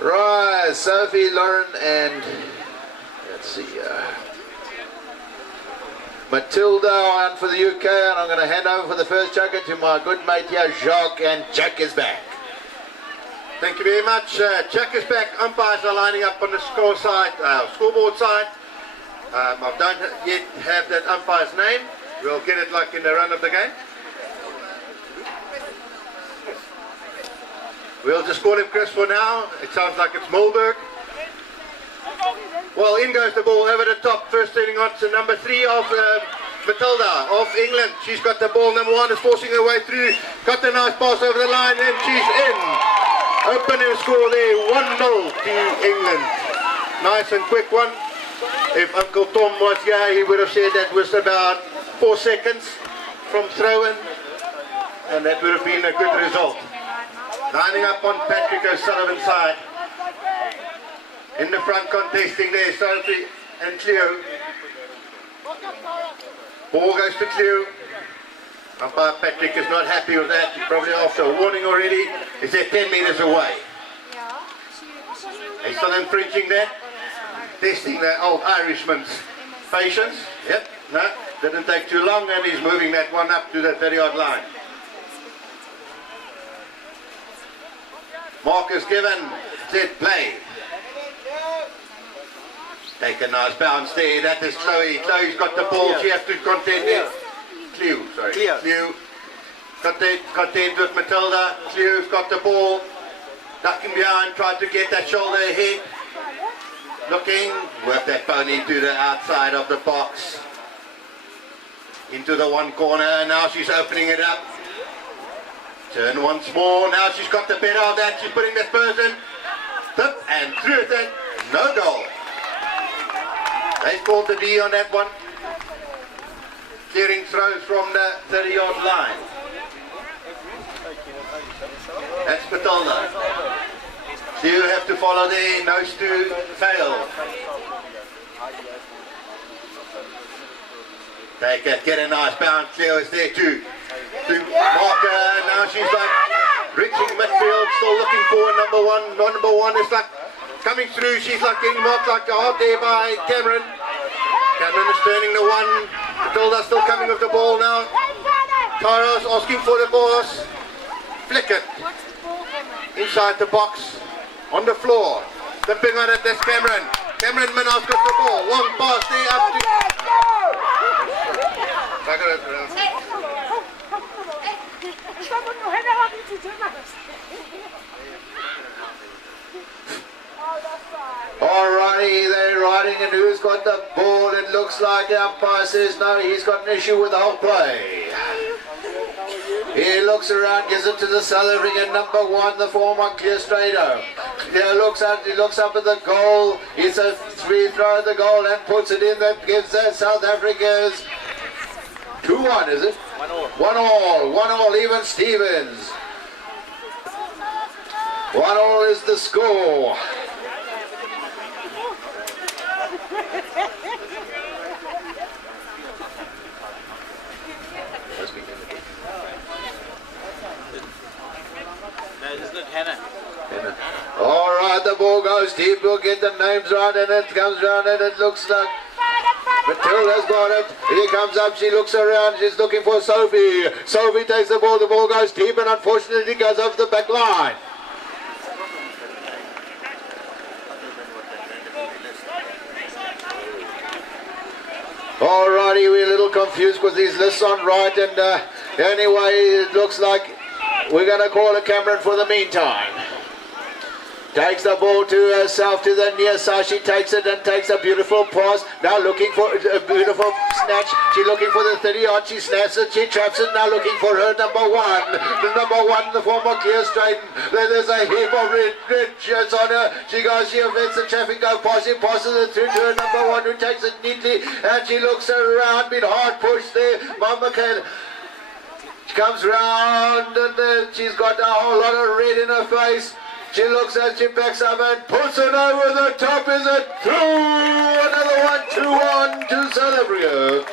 Right, Sophie, Lauren, and let's see, Matilda on for the UK, and I'm going to hand over for the first joker to my good mate here, Jacques, and Jack is back. Thank you very much. Jack is back. Umpires are lining up on the score side, scoreboard side. I don't yet have that umpire's name. We'll get it like in the run of the game. We'll just call him Chris for now. It sounds like it's Mulberg. Well, in goes the ball over the top. First turning on to number 3 of Matilda of England. She's got the ball. Number 1 is forcing her way through. Got a nice pass over the line and she's in. Opening score there, 1-0 to England. Nice and quick one. If Uncle Tom was here, he would have said that was about 4 seconds from throw-in. And that would have been a good result. Lining up on Patrick O'Sullivan's side. In the front contesting there, Sophie and Cleo. Ball goes to Cleo. Umpire Patrick is not happy with that. He's probably after a warning already. Is there 10 meters away? He's still infringing that. Testing the old Irishman's patience. Yep, no, didn't take too long and he's moving that one up to the 30-yard line. Mark is given, set play. Take a nice bounce there, that is Chloe. Chloe's got the ball, she has to contend it. Cleo, sorry. Cleo. Contend with Matilda. Cleo's got the ball. Ducking behind, tried to get that shoulder ahead. Looking, work that pony to the outside of the box. Into the one corner, now she's opening it up. Turn once more, now she's got the better of that, she's putting that person. Tip and through it, no goal. They scored the D on that one. Clearing throws from the 30-yard line. That's Matilda. So you have to follow there, nose to fail. Take it, get a nice bounce, Cleo is there too. To Marker, now she's like reaching midfield, still looking for number 1. Number 1 is like coming through, she's like getting marked like hard there by Cameron. Cameron is turning the 1. Matilda still coming with the ball now. Tara's asking for the pass. Flick it. Inside the box. On the floor. Tipping on it, that's Cameron. Cameron Minas got the ball. Long pass there up to... Alrighty, they're riding, and who's got the ball? It looks like the umpire says no, he's got an issue with the whole play. He looks around, gives it to the South African number 1, the former Clearstrato. He looks up at the goal. It's a free throw at the goal and puts it in. That gives South Africa's 2-1, is it? 1 all, even Stevens. 1-1 is the score. Alright, the ball goes deep, we'll get the names right, and it comes round and it looks like Matilda's got it. Here comes up, she looks around, she's looking for Sophie. Sophie takes the ball goes deep and unfortunately goes over the back line. Alrighty, we're a little confused because these lists aren't right, and anyway, it looks like we're going to call a Cameron for the meantime. Takes the ball to herself to the near side. She takes it and takes a beautiful pass. Now looking for a beautiful snatch. She's looking for the 30-yard. She snaps it. She traps it. Now looking for her number 1. The number 1, the former Clearstrato. There's a heap of red shirts on her. She goes, she events the traffic, go passes it through to her number 1 who takes it neatly. And she looks around, been hard pushed there. Mama Kayla. She comes round and then she's got a whole lot of red in her face. She looks at, she backs up and puts it over the top. Is it through? Another one, 2-1 to South Africa.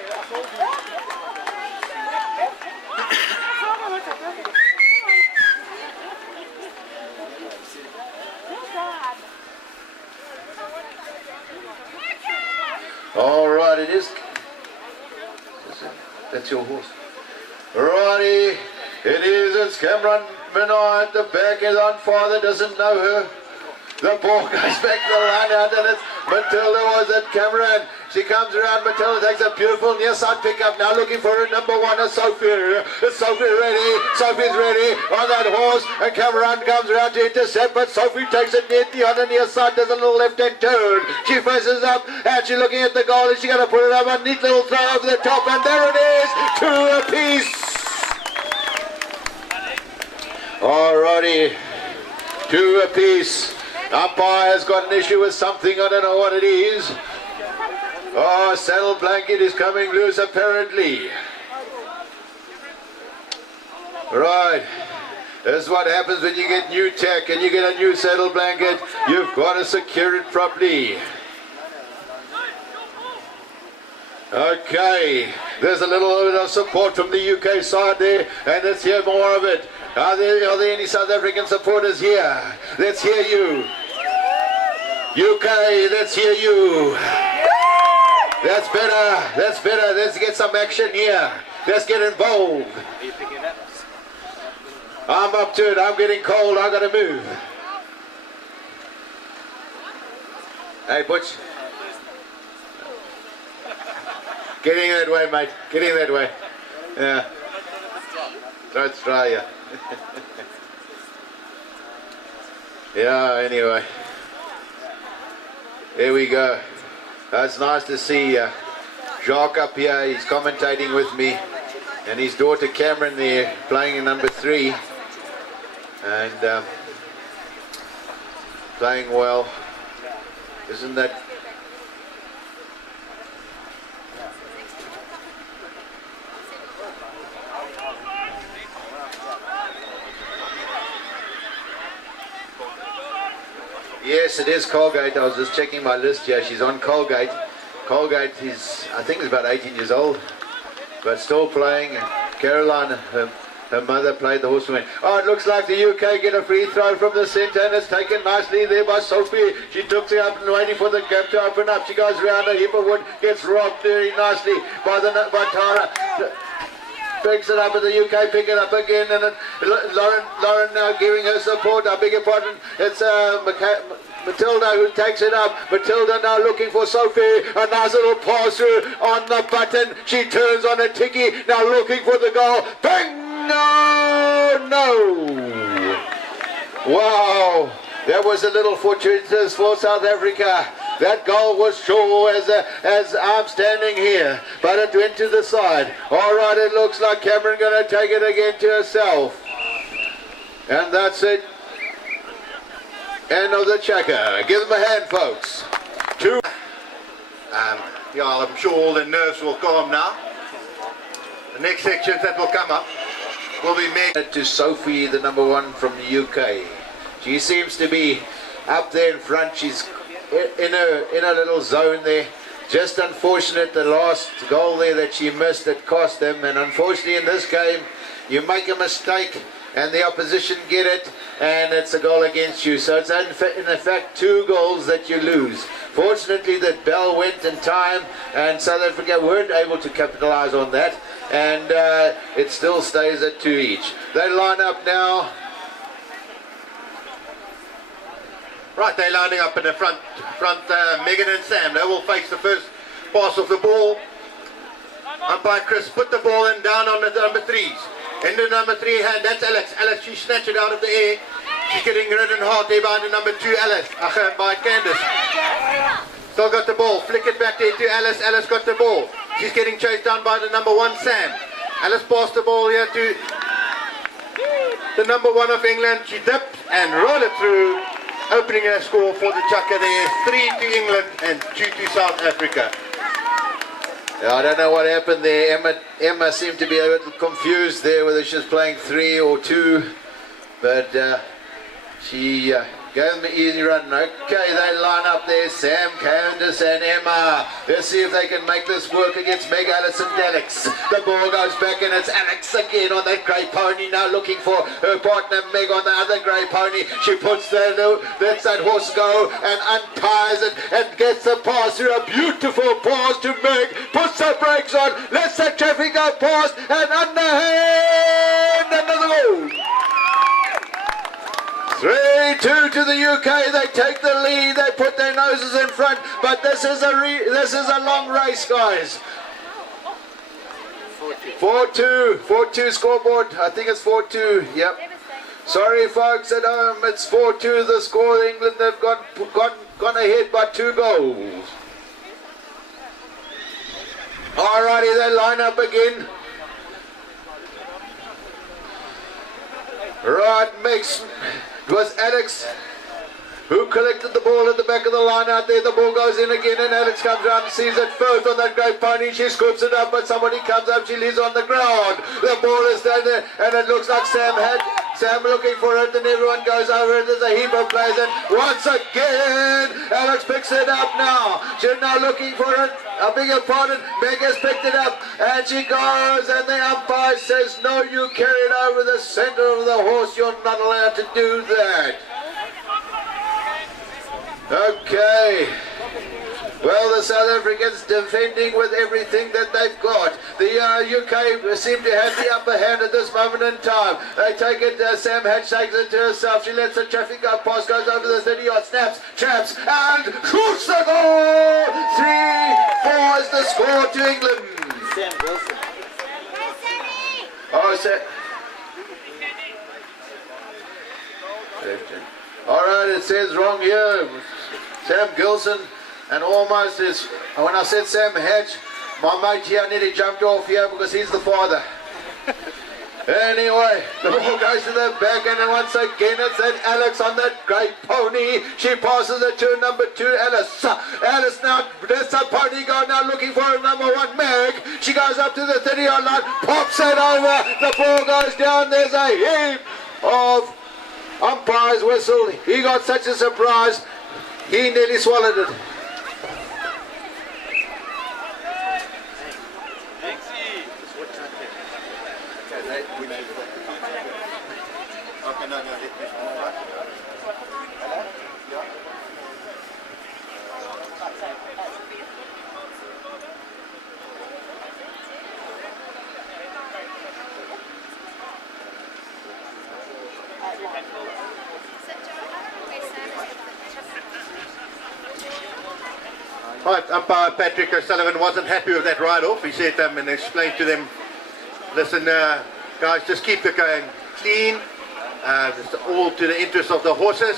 All right, it is. That's your horse. Righty, it is. It's Cameron Minot. The back is on father, doesn't know her. The ball goes back to the line out, and it's Matilda was at Cameron. She comes around. Matilda takes a beautiful near side pickup. Now looking for her number one, is Sophie. Is Sophie ready? Sophie's ready on that horse, and Cameron comes around to intercept, but Sophie takes it neatly on the near side. Does a little left-hand turn. She faces up, and she's looking at the goal, and she's going to put it up. A neat little throw over the top, and there it is. 2 apiece. Alrighty, 2 apiece. Umpire has got an issue with something, I don't know what it is. Oh, saddle blanket is coming loose apparently. Right, this is what happens when you get new tech and you get a new saddle blanket. You've got to secure it properly. Okay, there's a little bit of support from the UK side there, and let's hear more of it. Are there any South African supporters here? Let's hear you. UK, let's hear you. That's better, that's better. Let's get some action here. Let's get involved. I'm up to it, I'm getting cold, I gotta move. Hey, Butch. Getting that way, mate. Getting that way. Yeah. Let's try, yeah. Yeah, anyway. There we go. It's nice to see Jacques up here. He's commentating with me. And his daughter Cameron there playing in number 3. And playing well. Isn't that... Yes, it is Colgate. I was just checking my list here. She's on Colgate. Colgate is, I think, is about 18 years old, but still playing. And Caroline, her mother, played the horsewoman. Oh, it looks like the UK get a free throw from the centre, and it's taken nicely there by Sophie. She took it up and waiting for the gap to open up. She goes around a heap of wood, gets robbed very nicely by Tara. Picks it up, and the UK pick it up again, and Lauren now giving her support. I beg your pardon, it's Matilda who takes it up. Matilda now looking for Sophie. A nice little pass through on the button. She turns on a ticky, now looking for the goal. Bang! No! Wow! That was a little fortuitous for South Africa. That goal was sure as I'm standing here, but it went to the side. All right, it looks like Cameron going to take it again to herself. And that's it. End of the checker. Give them a hand, folks. 2. Yeah, I'm sure all the nerves will calm now. The next sections that will come up will be made to Sophie, the number 1 from the UK. She seems to be up there in front. She's in a little zone there. Just unfortunate the last goal there that she missed that cost them, and unfortunately in this game you make a mistake and the opposition get it and it's a goal against you, so it's in effect 2 goals that you lose. Fortunately the bell went in time and South Africa weren't able to capitalize on that, and it still stays at 2 each. They line up now. Right, they're lining up in the front, Megan and Sam. They will face the first pass of the ball. Umpire Chris put the ball in down on the number 3s. In the number 3 hand, that's Alex. Alex, she snatched it out of the air. She's getting ridden hard there behind the number 2, Alice. By Candace. Still got the ball. Flick it back there to Alice. Alice got the ball. She's getting chased down by the number 1, Sam. Alice passed the ball here to the number 1 of England. She dipped and rolled it through, opening a score for the Chukka there. 3 to England and 2 to South Africa. Yeah, I don't know what happened there. Emma seemed to be a little confused there whether she was playing 3 or 2, but she Give them an easy run. Okay, they line up there. Sam, Candace and Emma. Let's see if they can make this work against Meg, Alice and Alex. The ball goes back and it's Alex again on that grey pony. Now looking for her partner Meg on the other grey pony. She lets that horse go and unties it and gets the pass through a beautiful pass to Meg. Puts the brakes on. Lets the traffic go past and underhand. Another goal. 3-2 to the UK. They take the lead. They put their noses in front. But this is a long race, guys. 4-2. 4-2 scoreboard. I think it's 4-2. Yep. Sorry, folks at home. It's 4-2 the score. England have gone ahead by 2 goals. Alrighty, they line up again. Right, it was Alex who collected the ball at the back of the line out there. The ball goes in again and Alex comes around and sees it first on that great pony. She scoops it up, but somebody comes up. She leaves on the ground. The ball is down there and it looks like Sam looking for it, and everyone goes over it. There's a heap of players, and once again Alex picks it up now. She's now looking for it. I beg your pardon, Meg has picked it up and she goes, and the umpire says no, you carry it over the center of the horse. You're not allowed to do that. Okay. Well, the South Africans defending with everything that they've got. The UK seem to have the upper hand at this moment in time. They take it, Sam Hatch takes it to herself. She lets the traffic go past, goes over the 30-yard, snaps, traps, and shoots the goal! 3-4 is the score to England. Sam Wilson. Oh, all right, it says wrong here. Sam Gilson. And almost is, when I said Sam Hatch, my mate here nearly jumped off here because he's the father. Anyway, the ball goes to the back, and then once again it's that Alex on that great pony. She passes it to number 2, Alice. Alice now lets the pony go, now looking for number 1, Meg. She goes up to the 30-yard line, pops it over. The ball goes down. There's a heap of umpires whistle. He got such a surprise, he nearly swallowed it. Right, umpire Patrick O'Sullivan wasn't happy with that ride-off. He said and explained to them, listen, guys, just keep the going clean. It's all to the interest of the horses.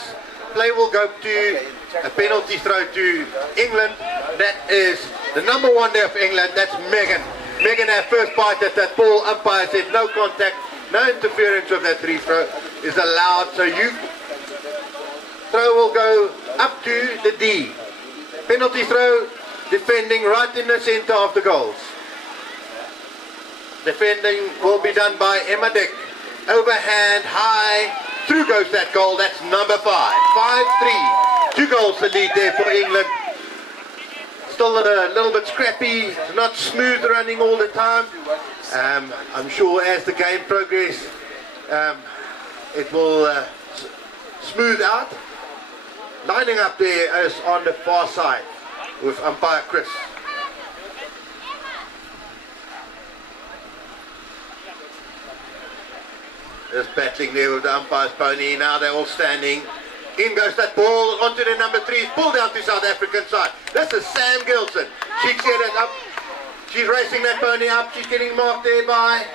Play will go to a penalty throw to England. That is the number 1 there for England. That's Megan. Megan, her first bite at that ball. Umpire said no contact, no interference with that free throw is allowed. So throw will go up to the D. Penalty throw, defending right in the center of the goals. Defending will be done by Emma Dick. Overhand, high, through goes that goal. That's number 5. 5-3. 2 goals the lead there for England. Still a little bit scrappy, not smooth running all the time. I'm sure as the game progresses, it will smooth out. Lining up there is on the far side with umpire Chris. Just battling there with the umpire's pony. Now they're all standing. In goes that ball onto the number 3. Pulled down to South African side. This is Sam Gilson. She set it up. She's racing that pony up. She's getting marked there by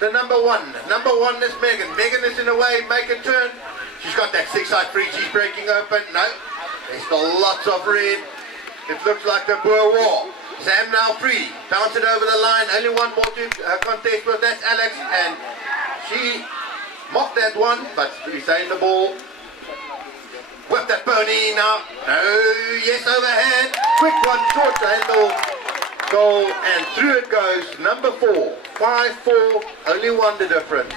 the number 1. Number 1 is Megan. Megan is in the way. Make a turn. She's got that 6-side free. She's breaking open. No. There's still lots of red. It looks like the Boer War. Sam now free. Bounce it over the line. Only one more to contest with. That's Alex. And she mocked that one, but retained the ball. Whip that pony now. No. Yes, overhand. Quick one. Short handle. Goal. And through it goes. Number 4. 5-4. Only 1 the difference.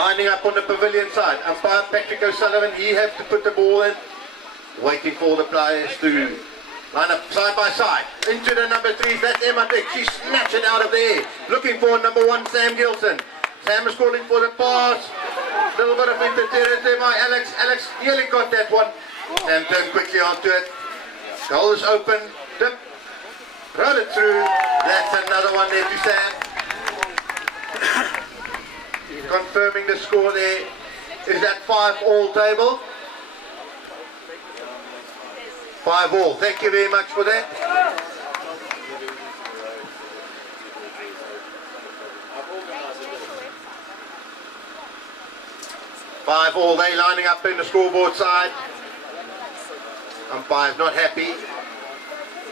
Lining up on the pavilion side. Umpire Patrick O'Sullivan, he has to put the ball in. Waiting for the players to line up side by side. Into the number 3s, that's Emma Dick. She snatched it out of the air. Looking for number 1, Sam Gilson. Sam is calling for the pass. Little bit of interference there by Alex. Alex nearly got that one. Sam turned quickly onto it. Goal is open. Dip. Run it through. That's another one there to Sam. Confirming the score there. Is that 5-all table? 5-all. Thank you very much for that. Five all. They lining up in the scoreboard side. Umpire's not happy.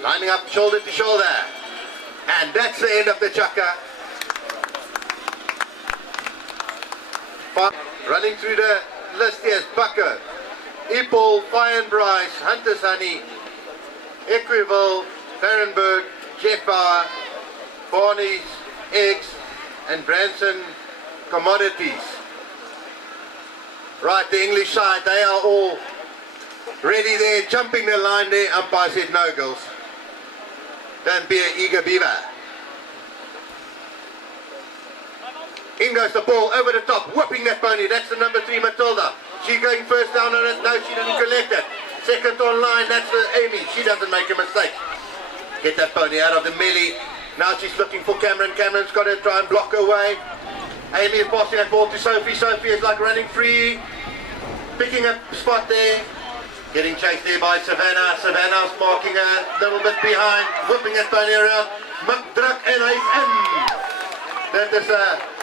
Lining up shoulder to shoulder. And that's the end of the chukker. Running through the list here is Bucker, Ipol, Fyenbryce, Hunter's Honey, Equiville, Farrenberg, Jeff Bauer, Barney's, Eggs, and Branson Commodities. Right, the English side, they are all ready there, jumping the line there. Umpire said no, girls. Don't be an eager beaver. In goes the ball over the top, whipping that pony. That's the number 3, Matilda. She going first down on it. No, she didn't collect it. Second on line, that's the Amy. She doesn't make a mistake. Get that pony out of the melee. Now she's looking for Cameron. Cameron's got to try and block her way. Amy is passing that ball to Sophie. Sophie is like running free. Picking a spot there. Getting chased there by Savannah. Savannah's marking a little bit behind. Whipping that pony around. Mukdrak en hy's in. That is a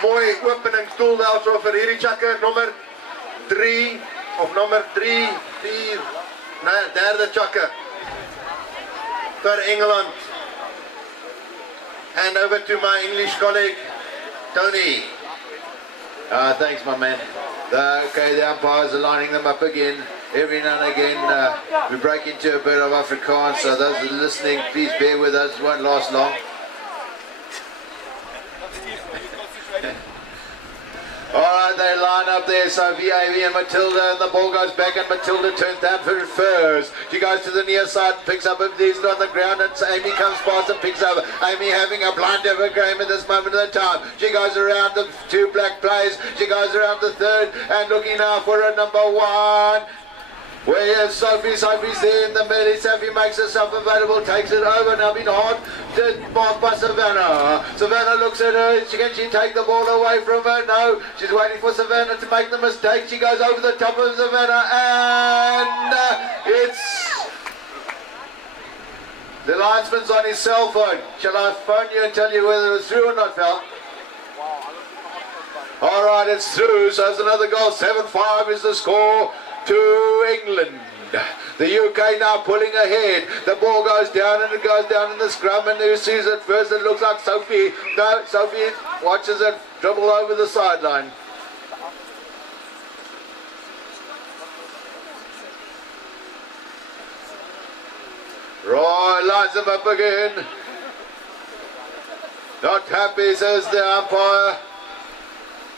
mooi openingsdoel daarso vir hierdie chukker. Nommer 3 of nommer 3, 4. Nee, derde chukker vir Engeland. Hand over to my English colleague, Tony. Thanks, my man. Okay, the umpires are lining them up again. Every now and again, we break into a bit of Afrikaans, so those that are listening, please bear with us. It won't last long. Alright, they line up there, Sophie, Amy and Matilda, and the ball goes back and Matilda turns down for it first. She goes to the near side and picks up a these on the ground, and Amy comes past and picks up. Amy having a blind over game at this moment of the time. She goes around the 2 black players, she goes around the 3rd and looking now for a number 1. Where is Sophie? Sophie's there in the middle. Sophie makes herself available, takes it over. Now been hard to mark by Savannah. Savannah looks at her. Can she take the ball away from her? No. She's waiting for Savannah to make the mistake. She goes over the top of Savannah, and it's the linesman's on his cell phone. Shall I phone you and tell you whether it was through or not, Phil? All right, it's through. So it's another goal. 7-5 is the score to England. The UK now pulling ahead. The ball goes down and it goes down in the scrum, and who sees it first? It looks like Sophie. No, Sophie watches it dribble over the sideline. Roy lines them up again. Not happy, says the umpire.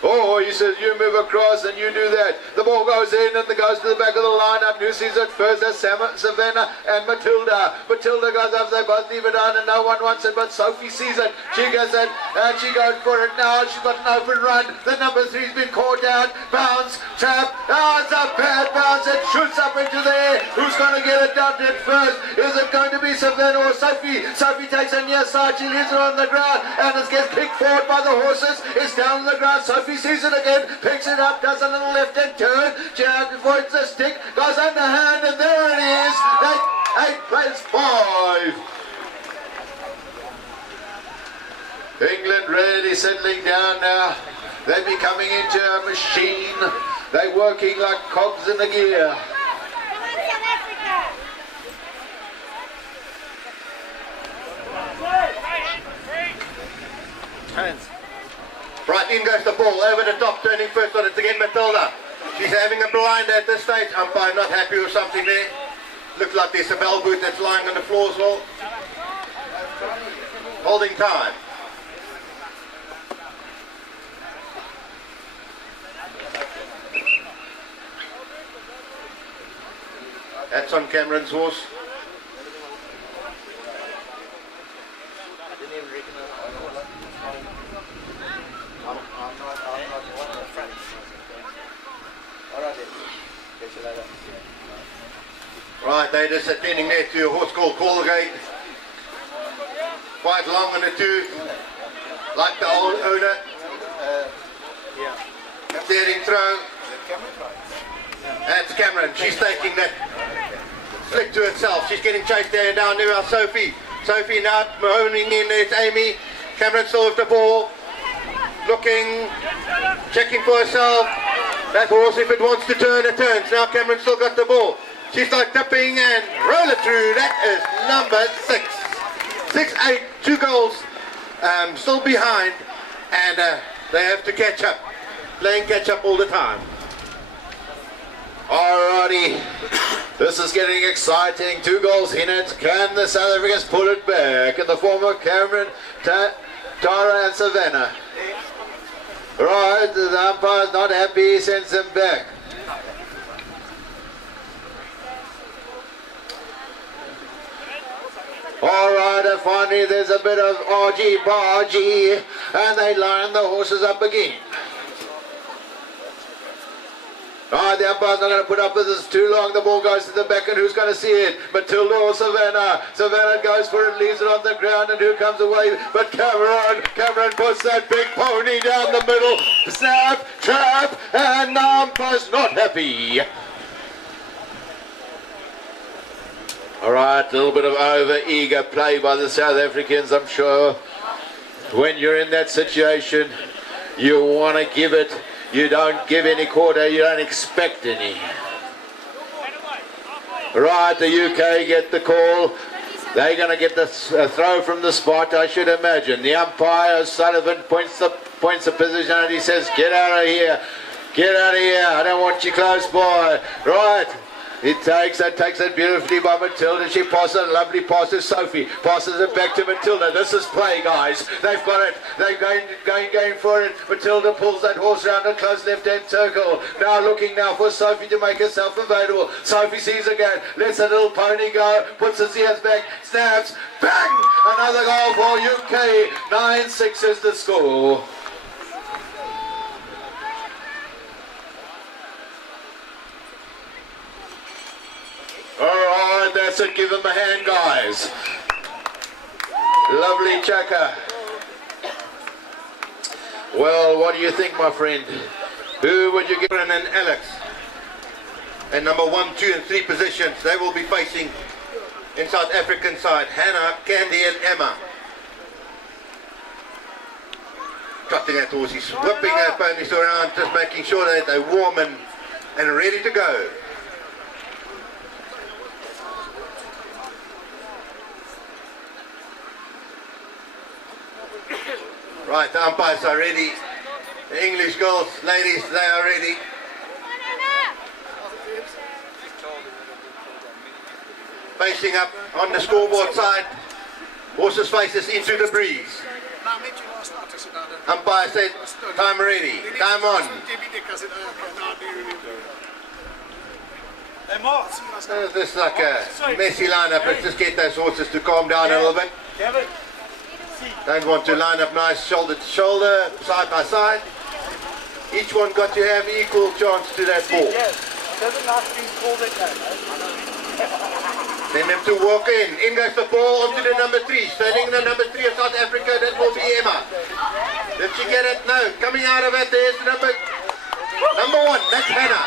Oh, he says, you move across and you do that. The ball goes in and it goes to the back of the lineup. Who sees it first? That's Savannah and Matilda. Matilda goes up, they both leave it on, and no one wants it, but Sophie sees it. She gets it and she goes for it now. She's got an open run. The number 3's been caught down. Bounce, trap. Oh, it's a bad bounce. It shoots up into the air. Who's going to get it down to it first? Is it going to be Savannah or Sophie? Sophie takes it near side. She leaves it on the ground and it gets kicked forward by the horses. It's down on the ground. Sophie sees it again, picks it up, does a little left-hand turn, she avoids the stick, goes underhand, and there it is. 8 plays 5. England really settling down now. They're becoming into a machine. They're working like cogs in a gear. Hands. Right, in goes the ball, over the top, turning first on it again, Matilda. She's having a blind at this stage. Umpire not happy with something there. Looks like there's a bell boot that's lying on the floor as well. Holding time. That's on Cameron's horse. Right, they're just attending there to a horse called Colgate. Quite long in the tooth, like the old owner. Steering throw. That's Cameron. She's taking that flick to itself. She's getting chased there down near our Sophie. Sophie now honing in. It's Amy. Cameron still with the ball. Looking, checking for herself. That horse, if it wants to turn, it turns. Now Cameron still got the ball. She's like dipping and roll it through. That is number 6. 6-8, 2 goals. Still behind, and they have to catch up. Playing catch up all the time. Alrighty, this is getting exciting. 2 goals in it. Can the South Africans pull it back in the form of Cameron, Tara and Savannah? Right, the umpire's not happy, he sends them back. Alright, and finally there's a bit of argy-bargy, and they line the horses up again. Right, the umpire's not going to put up with this too long. The ball goes to the back, and who's going to see it? Matilda or Savannah? Savannah goes for it, leaves it on the ground, and who comes away? But Cameron puts that big pony down the middle. Snap, trap, and the umpire's not happy. Alright, a little bit of over-eager play by the South Africans, I'm sure. When you're in that situation, you want to give it. You don't give any quarter, you don't expect any. Right, the UK get the call. They're going to get the throw from the spot, I should imagine. The umpire, Sullivan, points the position, and he says, get out of here. Get out of here. I don't want you close by. Right. It takes it beautifully by Matilda. She passes a lovely pass to Sophie. Passes it back to Matilda. This is play, guys. They've got it. They're going for it. Matilda pulls that horse around a close left-hand circle. Now looking now for Sophie to make herself available. Sophie sees again. Lets a little pony go. Puts his ears back. Snaps. Bang! Another goal for UK. 9-6 is the score. Alright, that's it. Give him a hand, guys. Lovely checker. Well, what do you think, my friend? Who would you give? And Alex. And number 1, 2, and 3 positions. They will be facing in South African side. Hannah, Candy, and Emma. Trotting that horse. He's whipping that ponies around, just making sure that they're warm and ready to go. Right, the umpires are ready. The English girls, ladies, they are ready. Facing up on the scoreboard side. Horses faces into the breeze. Umpire said, time ready, time on. This is like a messy lineup. Let's just get those horses to calm down a little bit. Don't want to line up nice shoulder to shoulder, side by side. Each one got to have equal chance to that ball. Then them to walk in. In goes the ball onto the number 3. Standing the number 3 of South Africa, that will be Emma. Did she get it? No. Coming out of it, there's number 1. That's Hannah.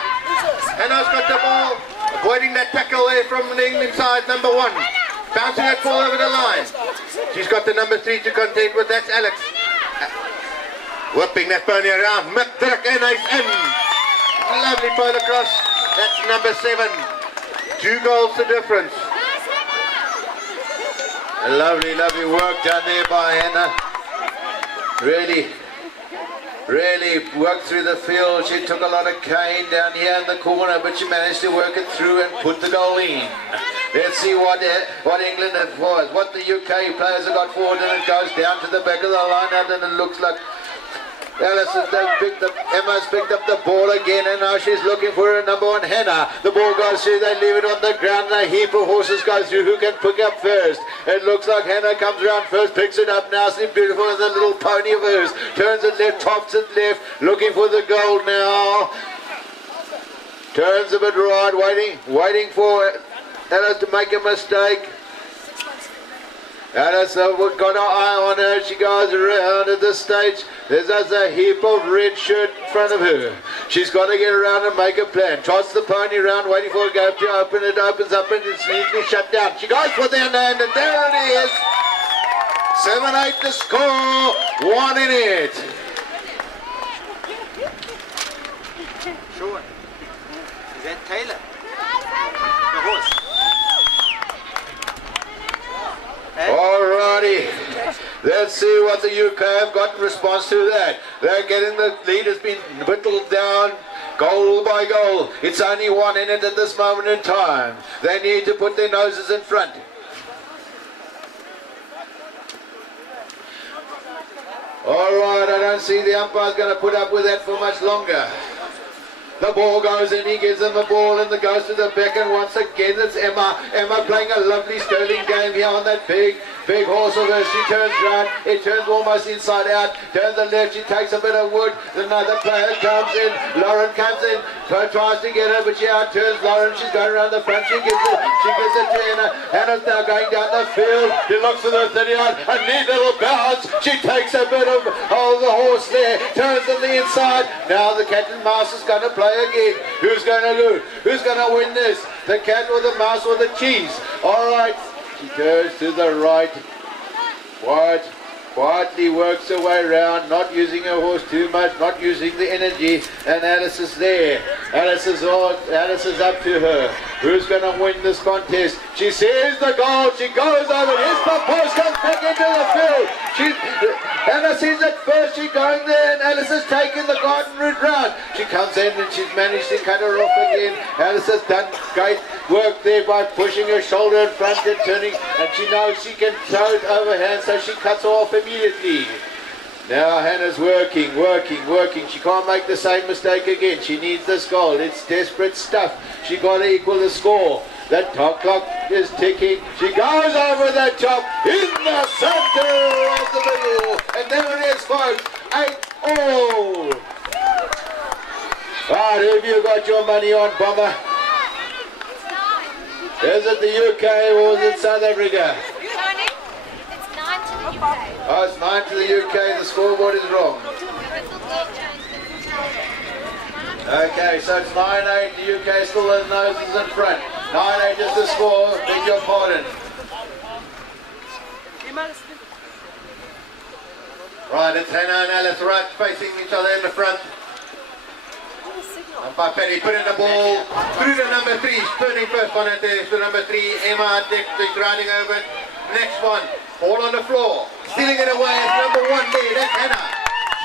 Hannah's got the ball. Avoiding that tackle there from the England side, number 1. Bouncing that ball over the line. She's got the number 3 to contend with. That's Alex. Whipping that pony around. Mick and ace in. Lovely pole across. That's number 7. 2 goals the difference. A lovely work done there by Hannah. Really worked through the field. She took a lot of cane down here in the corner, but she managed to work it through and put the goal in. Let's see what England was, what the UK players have got forward, and it goes down to the back of the line, and it looks like Emma's picked up the ball again, and now she's looking for her number one, Hannah. The ball goes through, they leave it on the ground, and a heap of horses go through. Who can pick up first? It looks like Hannah comes around first, picks it up, now she's beautiful as a little pony of hers. Turns it left, tops it left, looking for the goal now. Turns a bit right, waiting for Alice to make a mistake. Alice, we've got our eye on her. She goes around at this stage. There's a heap of red shirt in front of her. She's got to get around and make a plan. Trots the pony around, waiting for a gap to open. It opens up and it's neatly shut down. She goes for the hand, and there it is. 7-8 the score, 1 in it. Sean, is that Taylor? The horse. Alrighty, let's see what the UK have got in response to that. They're getting the lead has been whittled down goal by goal. It's only 1 in it at this moment in time. They need to put their noses in front. Alright, I don't see the umpire's going to put up with that for much longer. The ball goes in, he gives them the ball and it goes to the back, and once again it's Emma. Emma playing a lovely sterling game here on that big horse of hers. She turns round, it turns almost inside out, turns the left, she takes a bit of wood, another player comes in, Lauren comes in, tries to get her, but she out-turns Lauren, she's going around the front, she gives it to Hannah. Hannah's now going down the field, she looks for the 30-yard, a neat little bounce, she takes a bit of the horse there, turns on the inside, now the cat and mouse is going to play again. Who's going to lose? Who's going to win this? The cat or the mouse or the cheese? Alright, she goes to the right. Quietly works her way around, not using her horse too much, not using the energy, and Alice is there. Alice is up to her. Who's going to win this contest? She sees the goal, she goes over, here's the post, comes back into the field. Hannah sees it first, she's going there, and Alice has taken the garden route round. She comes in and she's managed to cut her off again. Alice has done great work there by pushing her shoulder in front and turning, and she knows she can throw it overhand, so she cuts her off immediately. Now Hannah's working. She can't make the same mistake again. She needs this goal. It's desperate stuff. She got to equal the score. That top clock is ticking. She goes over the top in the center of the middle. And there it is, folks. 8-all. Right, who have you got your money on, Bomber? Is it the UK or is it South Africa? It's 9 to the UK. Oh, it's 9 to the UK. The scoreboard is wrong. Okay, so it's 9-8. The UK still has noses in front. 9-8 is the score. Beg your pardon. Right, it's Hannah and Alice right facing each other in the front. And Paperi putting the ball through the number 3, turning first one at the number 3. Emma is riding over it. Next one, all on the floor. Stealing it away is number 1 there, that's Hannah.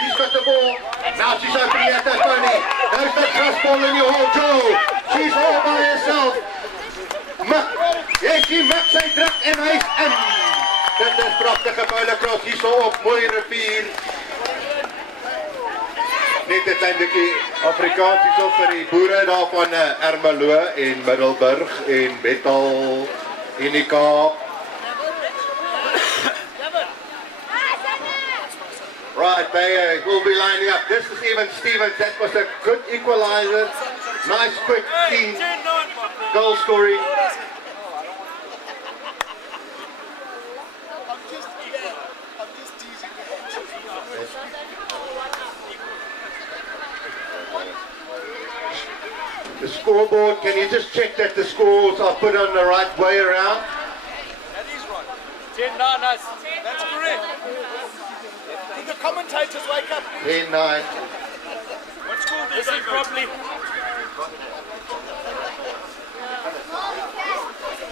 She's got the ball. Now she's opening at that pony. There's the trust ball in your whole Joe. She's all by herself. Yes, she maakt sy druk en hy's in. Dit is prachtige builecross hier so op Mooi River. Net 'n klein bietjie Afrikaans hierso vir die boere daar van Ermelo en Middelburg en Bethal en die Kaap. Right, they will be lining up. This is even Stevens. That was a good equalizer. Nice, quick, clean goal scoring. The scoreboard, can you just check that the scores are put on the right way around? That is right. 10-9, that's correct. Did the commentators wake up? 10-9. What score did they properly?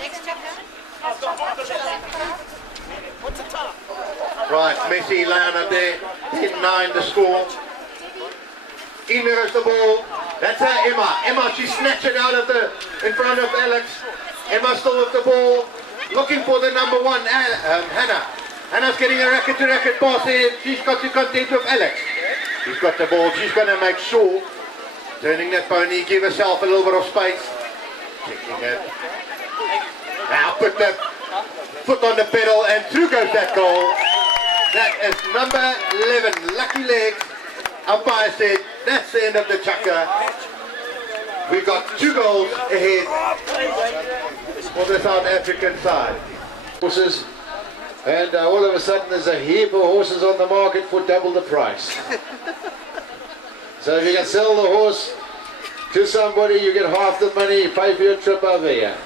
Next chapter. What's the time? Right, Messi line up there. 10-9 the score. In there is the ball. That's Emma. Emma, she snatched it out of in front of Alex. Emma still with the ball. Looking for the number 1, Hannah. Hannah's getting a racket-to-racket pass here. She's got to contend with Alex. She's got the ball. She's going to make sure. Turning that pony, give herself a little bit of space. Checking it. Now put the foot on the pedal and through goes that goal. That is number 11, Lucky Legs. Umpire said that's the end of the chukker. We've got 2 goals ahead for the South African side. Horses, and all of a sudden there's a heap of horses on the market for double the price. So if you can sell the horse to somebody, you get half the money, you pay for your trip over here.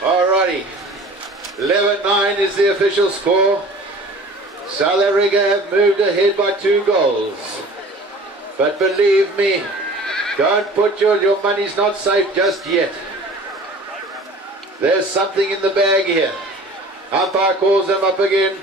Alrighty, 11-9 is the official score. South Africa have moved ahead by 2 goals. But believe me, don't put your money's not safe just yet. There's something in the bag here. Umpire calls them up again.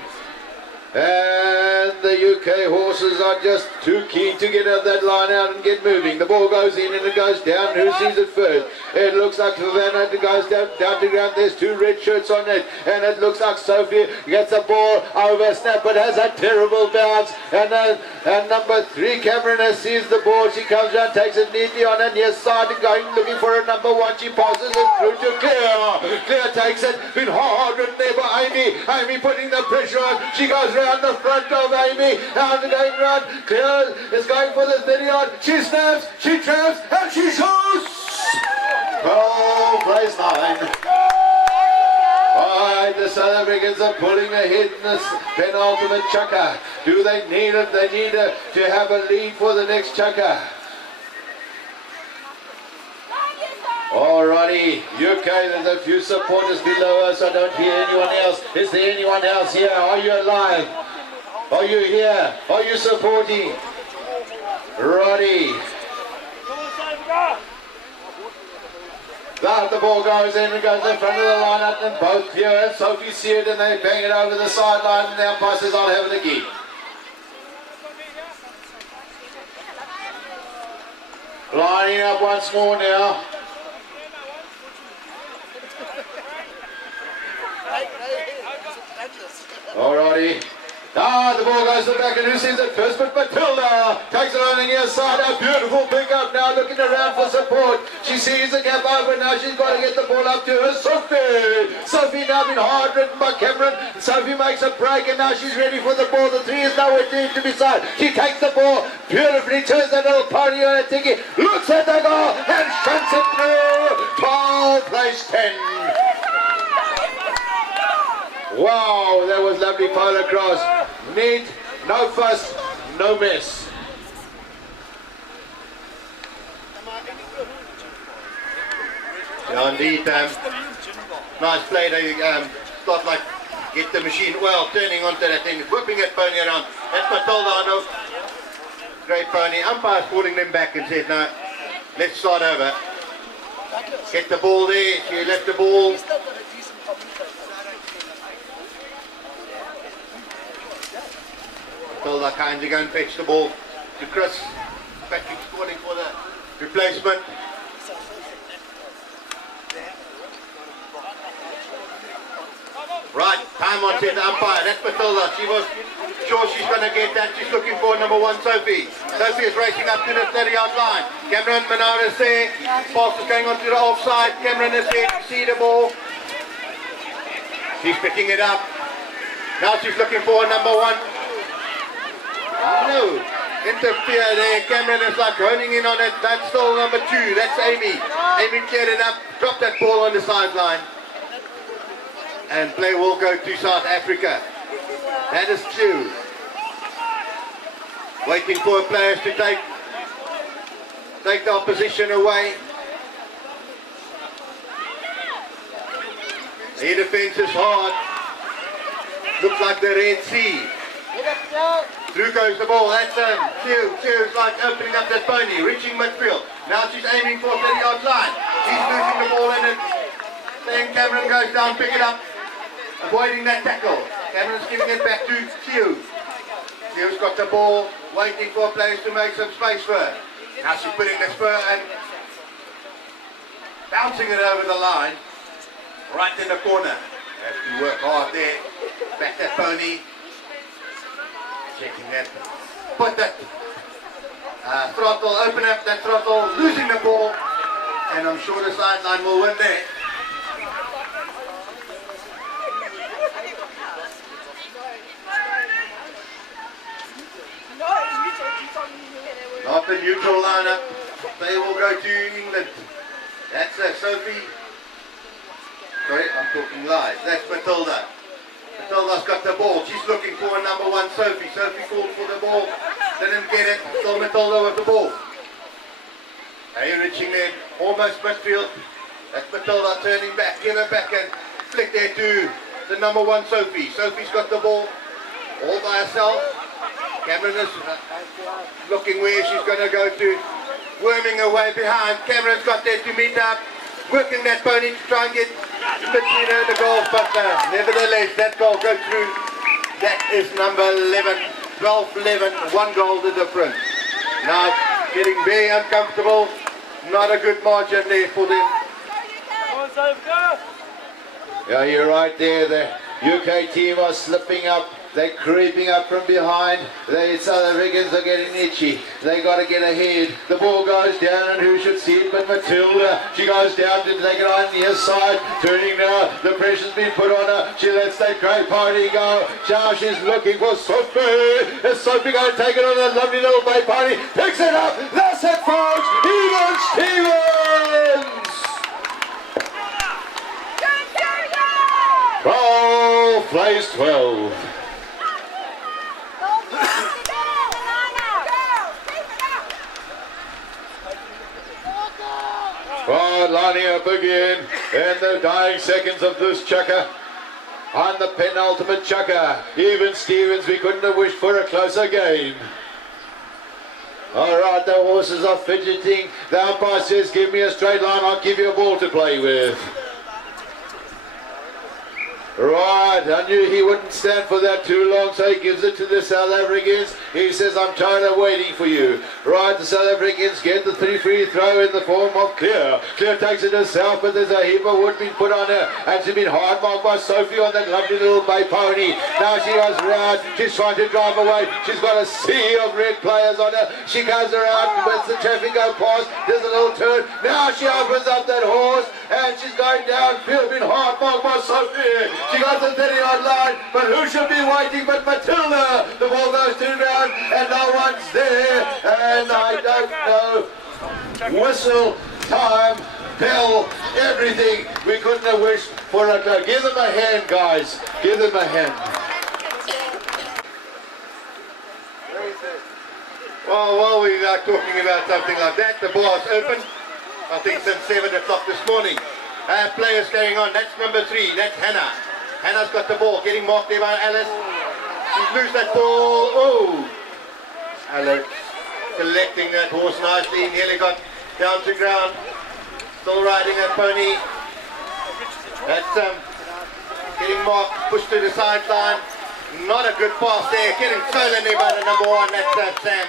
And the UK horses are just too keen to get out that line out and get moving. The ball goes in and it goes down. Who sees it first? It looks like Savannah goes down to ground. There's 2 red shirts on it. And it looks like Sophie gets the ball over snap. But has a terrible bounce. And number 3, Cameron, sees the ball. She comes down, takes it neatly on her near side and going looking for a number 1. She passes it through to Claire. Claire takes it. Been hard written there by Amy. Amy putting the pressure on. She goes round the front of Amy. Now they're going round. Claire is going for the 30-yard. She snaps, she traps, and she shoots. Oh, place 9. Alright, the South Africans are pulling ahead in this penultimate chukker. Do they need it? They need to have a lead for the next chukker. Alrighty, UK, there's a few supporters below us. I don't hear anyone else. Is there anyone else here? Are you alive? Are you here? Are you supporting? Righty. Now the ball goes in and goes in front of the lineup, and both here and Sophie see it and they bang it over the sideline, and the umpire says, I'll have it again. Lining up once more now. Alrighty. Ah, the ball goes to the back, and who sees it first? But Matilda takes it on the near side. A beautiful pickup now, looking around for support. She sees the gap open now. She's got to get the ball up to her. Sophie. Sophie now been hard ridden by Cameron. Sophie makes a break, and now she's ready for the ball. The 3 is nowhere to be side. She takes the ball beautifully, turns that little pony on her ticket, looks at the goal, and shunts it through. 12 place 10. Wow, that was lovely polo cross. Neat, no fuss, no mess. Yeah, indeed, nice play. They start like get the machine well, turning onto that thing, whipping that pony around. That's Matilda, I know. Great pony. Umpire's pulling them back and said, no, let's start over. Get the ball there. She left the ball. Matilda kindly go and fetch the ball to Chris. Patrick scoring for the replacement. Right, time on set, the umpire. That's Matilda. She was sure she's going to get that. She's looking for number 1, Sophie. Sophie is racing up to the 30-yard line. Cameron Menard is there. Pass is going on to the offside. Cameron is there to see the ball. She's picking it up. Now she's looking for number 1. No, interfere there. Cameron is like honing in on it. That's still number 2. That's Amy. Amy cleared it up. Dropped that ball on the sideline. And play will go to South Africa. That is 2. Waiting for players to take the opposition away. The defense is hard. Looks like the Red Sea. Through goes the ball. That's Q is like opening up that pony, reaching midfield. Now she's aiming for 30-yard line. She's losing the ball in it. Then Cameron goes down, pick it up. Avoiding that tackle. Cameron's giving it back to Q. Q's got the ball, waiting for players to make some space for her. Now she's putting the spur and bouncing it over the line. Right in the corner. Has to work hard there. Back that pony. checking that. Put that throttle, open up that throttle, losing the ball, and I'm sure the sideline will win there. Not the neutral lineup. They will go to England. That's Sophie. Sorry, I'm talking live. That's Matilda. Matilda's got the ball. She's looking for a number 1, Sophie. Sophie called for the ball. Didn't get it. Still Matilda with the ball. Hey, reaching there. Almost midfield. That's Matilda turning back. Give her back and flick there to the number 1, Sophie. Sophie's got the ball. All by herself. Cameron is looking where she's going to go to. Worming away behind. Cameron's got there to meet up. Working that pony to try and get between her and the goal. But nevertheless, that goal goes through. That is number 11. 12-11. 1 goal the difference. Now getting very uncomfortable. Not a good margin there for them. Yeah, you're right there. The UK team are slipping up. They're creeping up from behind. The South Africans are getting itchy. They got to get ahead. The ball goes down, and who should see it but Matilda. She goes down to take it on the side. Turning now. The pressure's been put on her. She lets that great party go. Now she's looking for Sophie. Is Sophie going to take it on a lovely little bay party? Picks it up. That's it, folks. Stevens. Oh, plays 12. Oh, lining up again in the dying seconds of this chucker. On the penultimate chucker. Even Stevens, we couldn't have wished for a closer game. Alright, the horses are fidgeting. The umpire says, give me a straight line, I'll give you a ball to play with. Right, I knew he wouldn't stand for that too long, so he gives it to the South Africans. He says, I'm tired of waiting for you. Right, the South Africans get the 3 free throw in the form of Clear. Clear takes it herself, but there's a heap of wood being put on her, and she's been hard marked by Sophie on that lovely little bay pony. Now she goes round, she's trying to drive away. She's got a sea of red players on her. She goes around, lets the traffic go past, there's a little turn. Now she opens up that horse, and she's going downfield, been hard marked by Sophie. She got the 30-yard line, but who should be waiting but Matilda? The ball goes to ground, and no one's there, and I don't know. Whistle, time, bell, everything. We couldn't have wished for a go. Give them a hand, guys. Give them a hand. Well, while we are talking about something like that, the bar's open. I think since 7 o'clock this morning. Players going on. That's number 3. That's Hannah. Hannah's got the ball. Getting marked there by Alice. She's loose that ball. Oh! Alice collecting that horse nicely. Nearly got down to ground. Still riding that pony. That's getting marked. Pushed to the sideline. Not a good pass there. Getting stolen there by the number 1. That's Sam.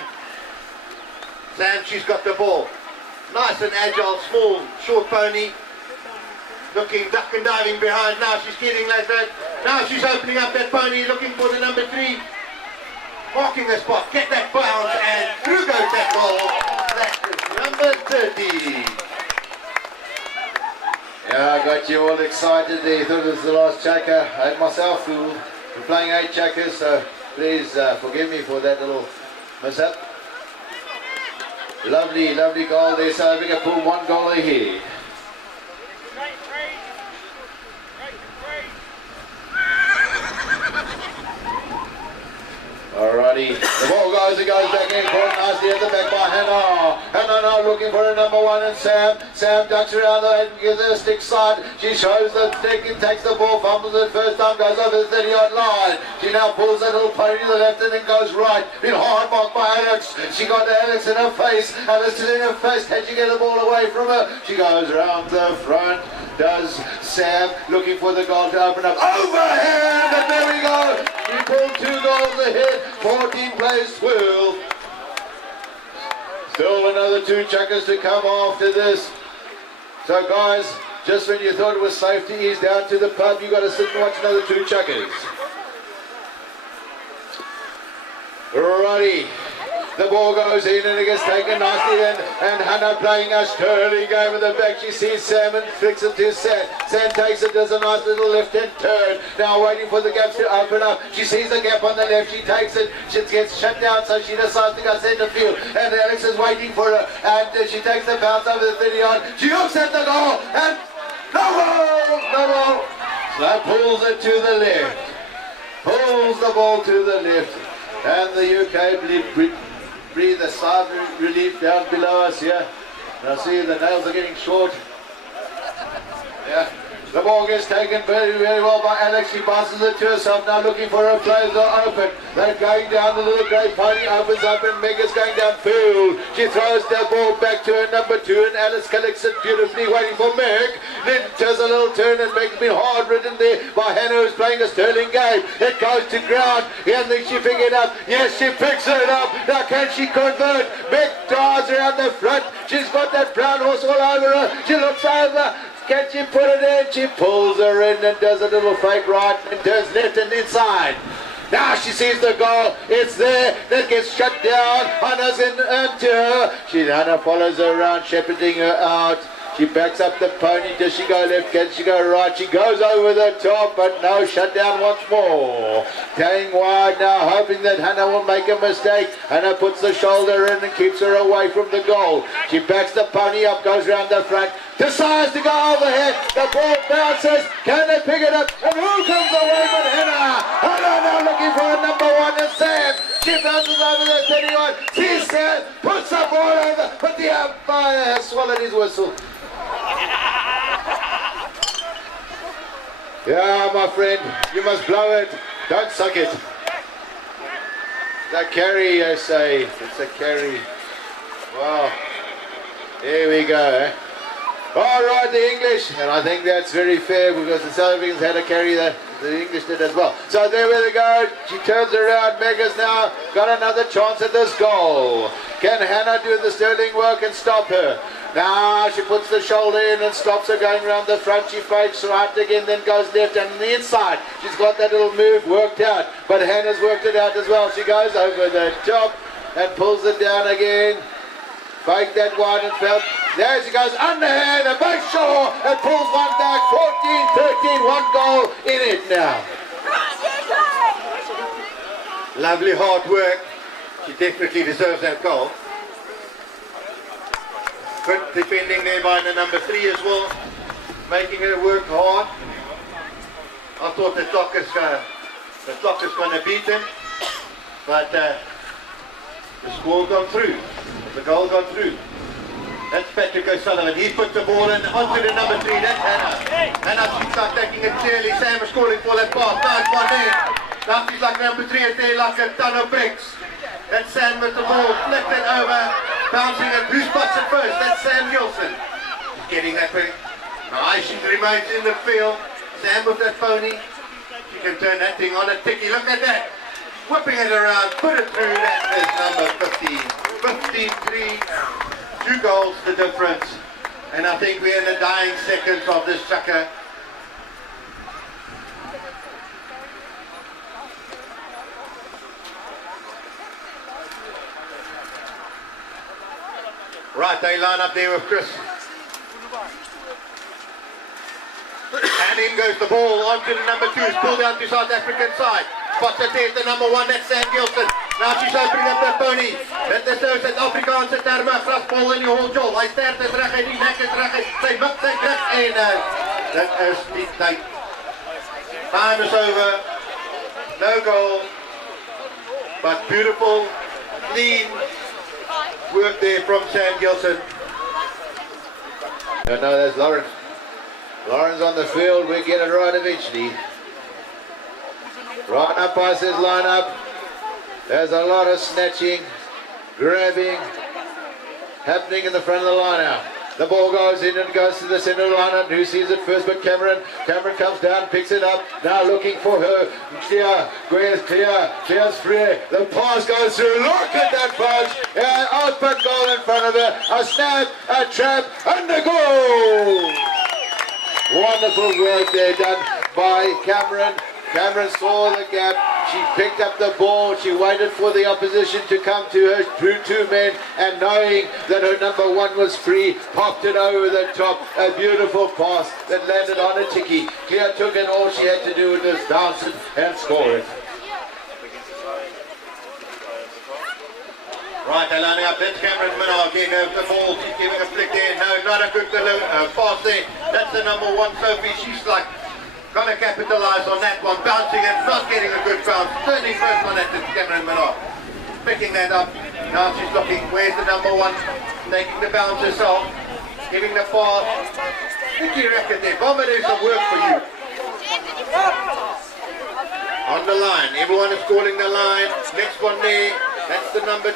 Sam, she's got the ball. Nice and agile, small, short pony. Looking, duck and diving behind. Now she's getting like that. Now she's opening up that pony, looking for the number 3. Marking the spot. Get that bounce, and through goes that ball. That is number 30. Yeah, I got you all excited there. You thought it was the last chucker. I had myself fooled. We're playing 8 chuckers, so please forgive me for that little mishap. Lovely, lovely goal there. South Africa pulled 1 goal ahead. Alrighty, the ball goes, it goes back in, caught nicely at the back by Hannah. Hannah now looking for a number 1 and Sam. Sam ducks around the head and gives her a stick side. She shows the stick and takes the ball, fumbles it first time, goes over the 30-yard line. She now pulls that little pony to the left and then goes right. Been hard marked by Alex. She got Alex in her face. Alex is in her face. Can she get the ball away from her? She goes around the front. Does Sam, looking for the goal to open up. Overhand! And there we go. We pulled 2 goals ahead. 14 plays 12. Still another 2 chuckers to come after this. So guys, just when you thought it was safe to ease down to the pub, you got to sit and watch another 2 chuckers. Righty. The ball goes in and it gets taken nicely in, and Hannah playing a sterling game in the back. She sees Sam and flicks it to Sam. Sam takes it, does a nice little left-hand turn. Now waiting for the gaps to open up. She sees the gap on the left, she takes it, she gets shut down, so she decides to go centre field. And Alex is waiting for her, and she takes the bounce over the 30-yard. She looks at the goal, and no goal, no goal. So pulls it to the left. Pulls the ball to the left. And the UK breathe a sigh of relief down below us here. Now see, the nails are getting short. Yeah. The ball gets taken very, very well by Alex. She passes it to herself now, looking for her players are open. They're going down. The little grey pony opens up and Mega's going down field. She throws that ball back to her number 2 and Alice collects it beautifully, waiting for Meg. Then does a little turn and Meg's been hard ridden there by Hannah, who's playing a sterling game. It goes to ground. And then she pick it up. Yes, she picks it up. Now can she convert? Meg dives around the front. She's got that brown horse all over her. She looks over. Can she put it in? She pulls her in and does a little fake right and turns left and inside. Now she sees the goal. It's there. That gets shut down. Hannah's into her. Hannah follows her around, shepherding her out. She backs up the pony. Does she go left? Can she go right? She goes over the top, but no, shut down once more. Going wide now, hoping that Hannah will make a mistake. Hannah puts the shoulder in and keeps her away from the goal. She backs the pony up, goes round the front, decides to go overhead. The ball bounces. Can they pick it up? And who comes away but Hannah? Hannah now looking for a number 1 and Sam. She bounces over the 31. Sees Sam, puts the ball over, but the umpire has swallowed his whistle. Yeah, my friend, you must blow it. Don't suck it. It's a carry, I say. It's a carry. Wow. Here we go, eh? All right, the English, and I think that's very fair because the South Africans had a carry that the English did as well. So there we go. She turns around. Mega's now got another chance at this goal. Can Hannah do the sterling work and stop her? Now she puts the shoulder in and stops her going around the front. She fakes right again, then goes left and on the inside. She's got that little move worked out, but Hannah's worked it out as well. She goes over the top and pulls it down again. Fake that wide and felt. There she goes, underhand and makes sure and pulls one back. 14-13, 1 goal in it now. Lovely hard work. She definitely deserves that goal. Good defending there by the number 3 as well. Making her work hard. I thought the clock is going to beat him. But the score gone through. The goal gone through. That's Patrick O'Sullivan. He puts the ball in onto the number 3. That's Hannah. Hannah, she's like taking it clearly. Sam is calling for that pass. Nice one there. Now she's like number 3 is there like a ton of bricks. That's Sam with the ball. Flipped it over. Bouncing it. Who spots it first? That's Sam Gilson. He's getting that thing. Nice. She remains in the field. Sam with that pony. She can turn that thing on a ticky. Look at that. Whipping it around. Put it through. That is number 15. 53, 2 goals the difference, and I think we're in the dying seconds of this sucker. Right, they line up there with Chris. And in goes the ball onto the number 2, it's pulled out to South African side. Spots it there, the number 1, that's Sam Gilson. Nou she's opening up that pony. Dit is nou Suid-Afrikaanse terme, grasbal in die holtjol. Hy sterf dit reg uit, die nek is reg uit. Sy mik sy grip en dit is nie tyd. Time is over. No goal. But beautiful, clean work there from Sam Gilson. No, that's Lawrence. Lawrence on the field, we get it right eventually. Right umpire says line up. There's a lot of snatching, grabbing happening in the front of the line now. The ball goes in and goes to the center of the line. Who sees it first but Cameron. Cameron comes down, picks it up. Now looking for her. Clear. Where's clear? Clear's free. The pass goes through. Look at that pass. Open goal in front of her. A snap, a trap, and a goal. Wonderful work there done by Cameron. Cameron saw the gap. She picked up the ball. She waited for the opposition to come to her through two men, and knowing that her number one was free, popped it over the top. A beautiful pass that landed on a chickie. Cleo took it. All she had to do was bounce it and score it. Right, they're lining up. That's Cameron Minard getting the ball. She's giving a flick there. No, not a good pass there. That's the number one, Sophie. She's like going to capitalize on that one. Bouncing it, not getting a good bounce. Turning first on that to Cameron Minard. Picking that up. Now she's looking. Where's the number one? Taking the bounce herself. Giving the pass. Nicky Racket there. Bomber, there's some work for you. On the line. Everyone is calling the line. Next one there. That's the number 2,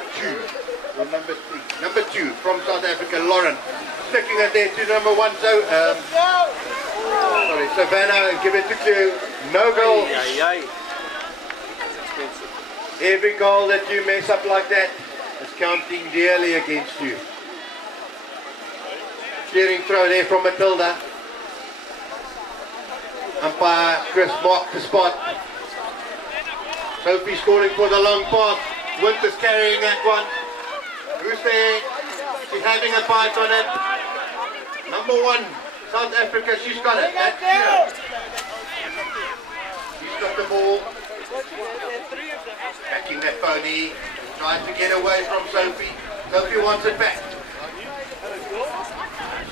or number 3. Number 2 from South Africa, Lauren. Sticking it there to number 1, so, sorry, Savannah, and give it to Cleo. No goal. Every goal that you mess up like that is counting dearly against you. Clearing throw there from Matilda. Umpire Chris marked the spot. Sophie scoring for the long pass. Winter's carrying that one. Who's there? She's having a bite on it. Number 1, South Africa, she's got it. That's here. She's got the ball. Backing that pony. Trying to get away from Sophie. Sophie wants it back.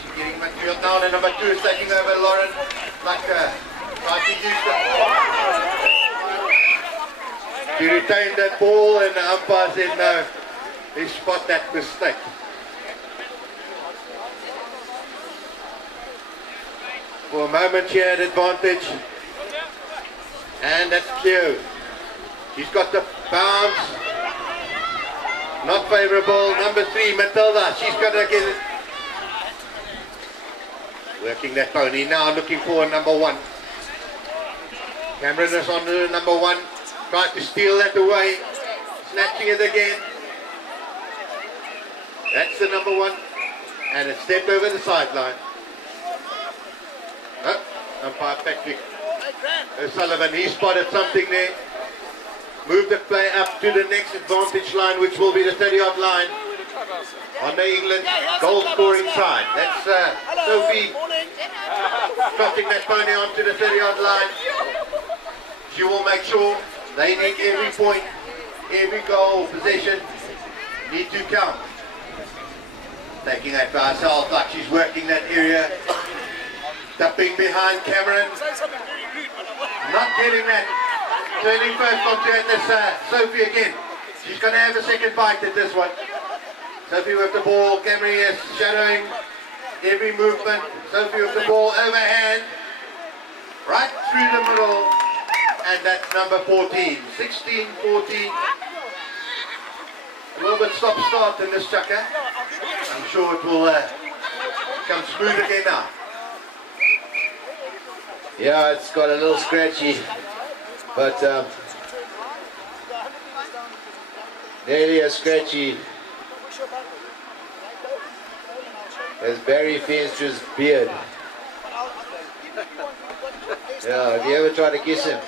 She's getting material down, and number 2 is taking over Lauren. Like trying to use that. She retained that ball, and the umpire said no. He spot that mistake. For a moment she had advantage. And that's Cleo. She's got the bounce. Not favourable. Number 3, Matilda. She's got to get it. Working that pony now, looking for number 1. Cameron is on to number 1. Tries to steal that away, snatching it again. That's the number 1, and it stepped over the sideline. Oh, umpire Patrick O'Sullivan, he spotted something there. Moved the play up to the next advantage line, which will be the 30-yard line on the England goal scoring side. That's Sophie trotting that pony onto the 30-yard line. She will make sure they need every point, every goal, possession, need to count. Taking that for herself, like she's working that area. Tapping behind Cameron. Not getting that. Turning first onto it, this Sophie again. She's going to have a second bite at this one. Sophie with the ball, Cameron is shadowing every movement. Sophie with the ball overhand. Right through the middle. And that's number 14, 16, 14. A little bit stop-start in this chucker. I'm sure it will come smooth again now. Yeah, it's got a little scratchy, but nearly as scratchy as Barry Feenstra's beard. Yeah, have you ever tried to kiss him?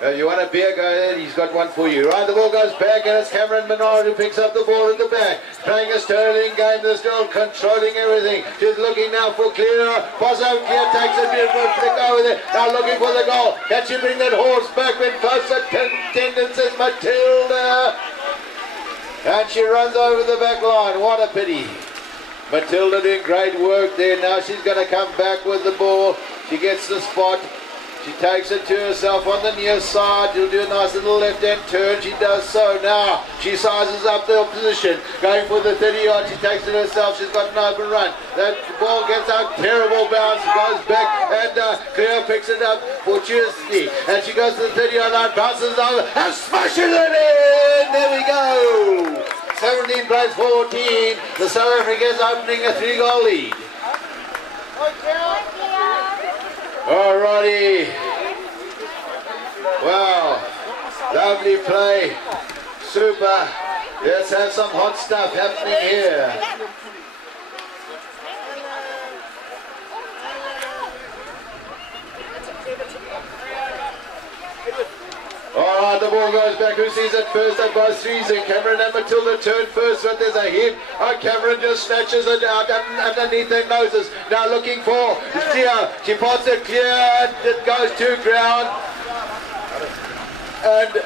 If you want a beer, go ahead, he's got one for you. Right, the ball goes back, and it's Cameron Minard who picks up the ball at the back. Playing a sterling game, this girl controlling everything. She's looking now for Cleo. Bosso Cleo takes a beautiful flick over there. Now looking for the goal. Can she bring that horse back when closer tendencies Matilda? And she runs over the back line. What a pity. Matilda doing great work there. Now she's going to come back with the ball. She gets the spot. She takes it to herself on the near side. She'll do a nice little left-hand turn. She does so now. She sizes up the opposition. Going for the 30-yard. She takes it herself. She's got an open run. That ball gets out. Terrible bounce. Goes back. And Cleo picks it up fortuitously. And she goes to the 30-yard line. Bounces over. And smashes it in. There we go. 17 plays 14. The South Africans opening a 3-goal lead. Alrighty. Wow. Lovely play. Super. Let's have some hot stuff happening here. the ball goes back. Who sees it first? That by threes. And Cameron and Matilda turn first, but there's a hit. Cameron just snatches it out underneath their noses. Now looking for Sia. She pots it clear. It goes to ground. And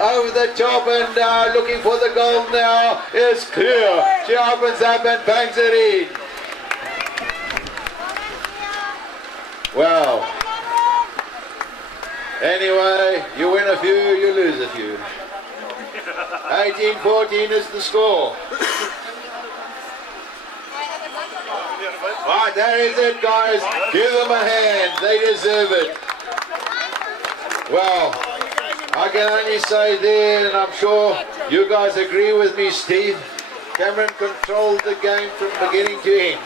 over the top and looking for the goal now is clear. She opens up and bangs it in. Well, anyway, you win a few, you lose a few. 18-14 is the score. Right, there is it, guys. Give them a hand. They deserve it. Well, I can only say there, and I'm sure you guys agree with me, Steve, Cameron controlled the game from beginning to end.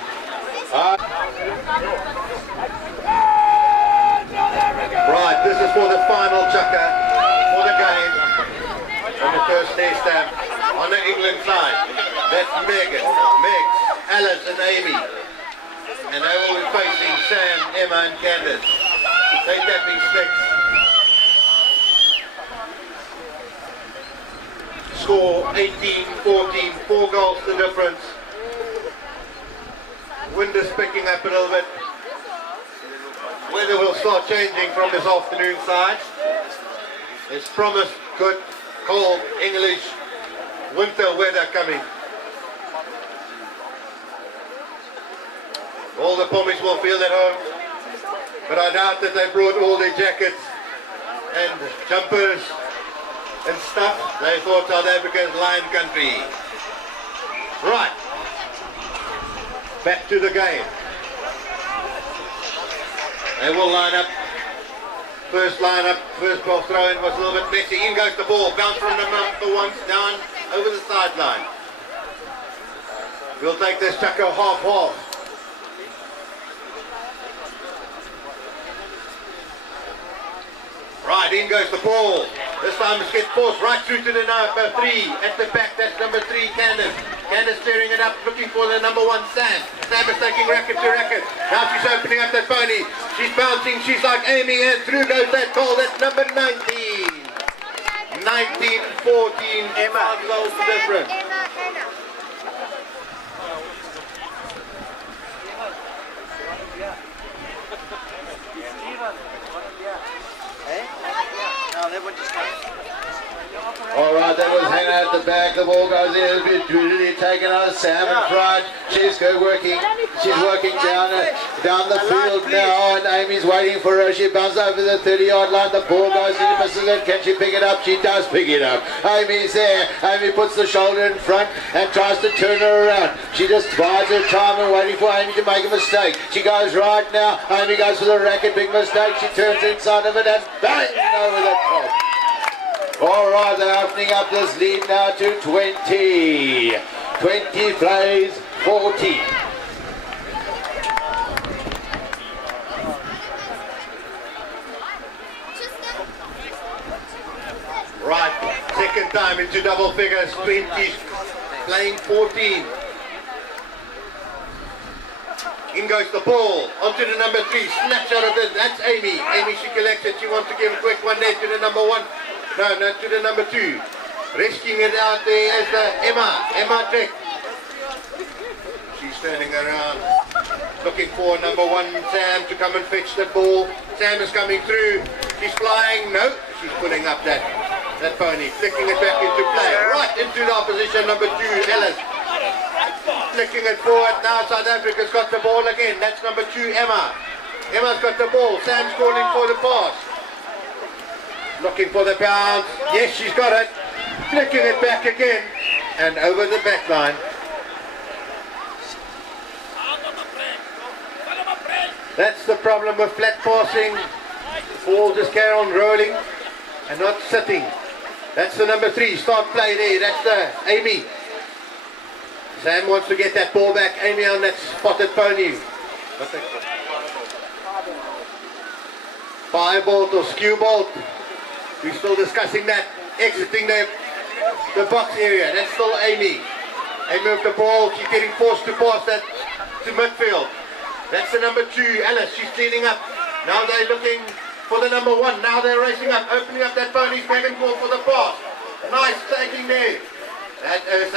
Right, this is for the final chucker for the game. On the first day stamp on the England side. That's Megan, Megs, Alice and Amy. And they will be facing Sam, Emma and Candace. They're tapping sticks. Score 18-14, 4 goals the difference. Wind is picking up a little bit. Weather will start changing from this afternoon side. It's promised good, cold, English winter weather coming. All the pommies will feel at home, but I doubt that they brought all their jackets and jumpers and stuff. They thought South Africa's lion country. Right, back to the game. They will line up. First line up, first ball throw in was a little bit messy. In goes the ball, bounce from the number one down over the sideline. We'll take this chucker half-half. Right, in goes the ball. This time it's get forced right through to the number 3. At the back, that's number 3, Candace. Candace tearing it up, looking for the number 1, Sam. Sam is taking racket to racket. Now she's opening up that pony. She's bouncing, she's like aiming, and through goes that goal. That's number 19. 19-14, Emma. 5 goals different. All right, that was hanging out at the back. The ball goes in. It's really taken out of Sam in front. She's working down the field now, and Amy's waiting for her. She bounces over the 30-yard line. The ball goes in, misses it. Can she pick it up? She does pick it up. Amy's there. Amy puts the shoulder in front and tries to turn her around. She just bides her time and waiting for Amy to make a mistake. She goes right now. Amy goes for the racket. Big mistake. She turns inside of it and bang over the top. All right, they're opening up this lead now to 20. 20 plays 14. Right, second time into double figures, 20 playing 14. In goes the ball, onto the number 3, snatch out of it, that's Amy. Amy, she collects it, she wants to give a quick one there to the number 1. No, to the number 2. Rescuing it out there as the Emma Trick. She's turning around, looking for number 1, Sam, to come and fetch the ball. Sam is coming through, she's flying, no, she's pulling up that pony, flicking it back into play, right into the opposition, number 2, Ellis. Flicking it forward, now South Africa's got the ball again, that's number 2, Emma. Emma's got the ball, Sam's calling for the pass. Looking for the bounce. Yes, she's got it. Flicking it back again. And over the back line. That's the problem with flat passing. The ball just carry on rolling and not sitting. That's the number 3. Start play there. That's the Amy. Sam wants to get that ball back. Amy on that spotted pony. Firebolt or skew bolt. We're still discussing that. Exiting the box area. That's still Amy. Amy with the ball. She's getting forced to pass that to midfield. That's the number 2, Alice. She's cleaning up. Now they're looking for the number 1. Now they're racing up, opening up that pony's Megan call for the pass. Nice taking there. That is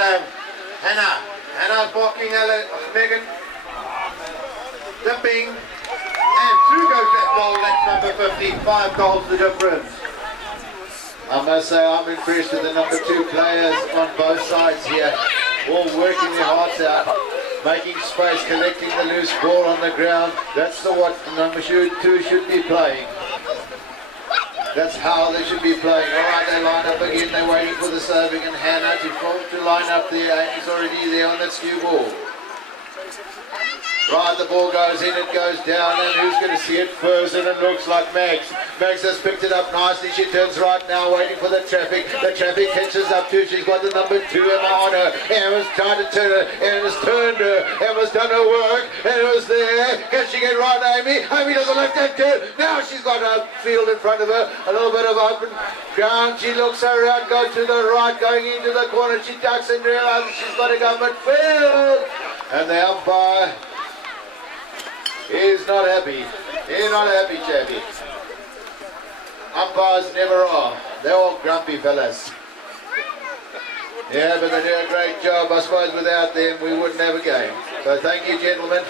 Hannah. Hannah's walking Megan. Dipping. And through goes that goal. That's number 15. 5 goals the difference. I must say I'm impressed with the number 2 players on both sides here. All working their hearts out, making space, collecting the loose ball on the ground. That's what number 2 should be playing. That's how they should be playing. All right, they line up again. They're waiting for the serving and Hannah to line up there. Amy's already there on that skew ball. Right, the ball goes in, it goes down, and who's going to see it first? And it looks like Max. Max has picked it up nicely. She turns right now, waiting for the traffic. The traffic catches up too. She's got the number 2 Emma on her. Emma's trying to turn her. Emma's turned her. Emma's done her work, and it was there. Can she get right, Amy? Amy doesn't left hand turn. Now she's got a field in front of her. A little bit of open ground. She looks around, goes to the right, going into the corner. She ducks and realizes she's got to go midfield. And the umpire he's not happy. He's not happy, chappy. Umpires never are. They're all grumpy fellas. Yeah, but they do a great job. I suppose without them we wouldn't have a game. So thank you, gentlemen.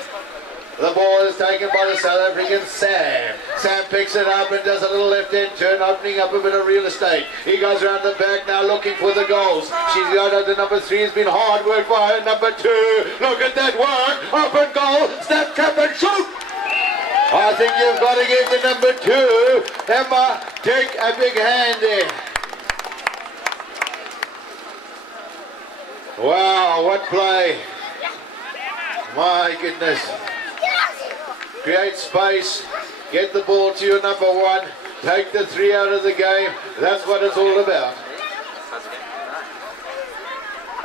The ball is taken by the South African Sam. Sam picks it up and does a little left-hand turn, opening up a bit of real estate. He goes around the back now looking for the goals. She's got the number 3. It's been hard work for her. Number 2. Look at that work. Open goal. Snap, cap and shoot. I think you've got to give the number 2, Emma, take a big hand there. Wow, what play. My goodness. Create space, get the ball to your number 1, take the 3 out of the game. That's what it's all about.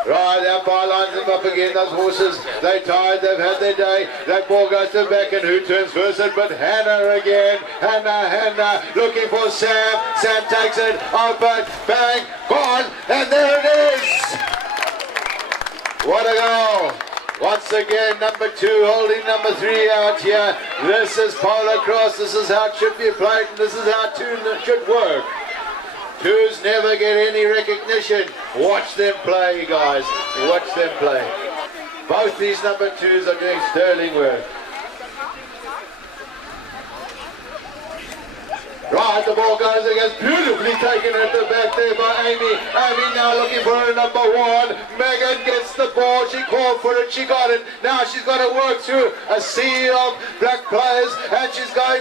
Right, the umpire lines them up again, those horses. They tired, they've had their day. That ball goes to the back and who turns first? But Hannah again. Hannah looking for Sam. Sam takes it, open, bang, gone, and there it is. What a goal. Once again, number 2 holding number 3 out here. This is polo cross. This is how it should be played. And this is how 2 should work. 2s never get any recognition. Watch them play, guys. Watch them play. Both these number 2s are doing sterling work. Right, the ball goes against, beautifully taken at the back there by Amy. Amy now looking for her number 1. Megan gets the ball, she called for it, she got it. Now she's got to work through a sea of black players, and she's going.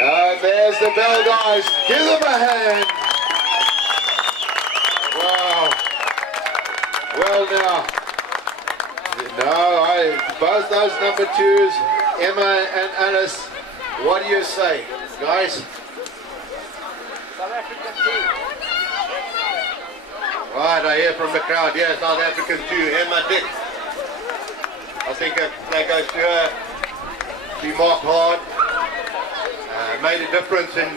And there's the bell, guys. Give them a hand. Wow. Well now. No, both those number 2s, Emma and Alice, what do you say? Guys, Right, I hear from the crowd, yeah, South African 2, Emma Dick. I think that goes to her. She marked hard, made a difference in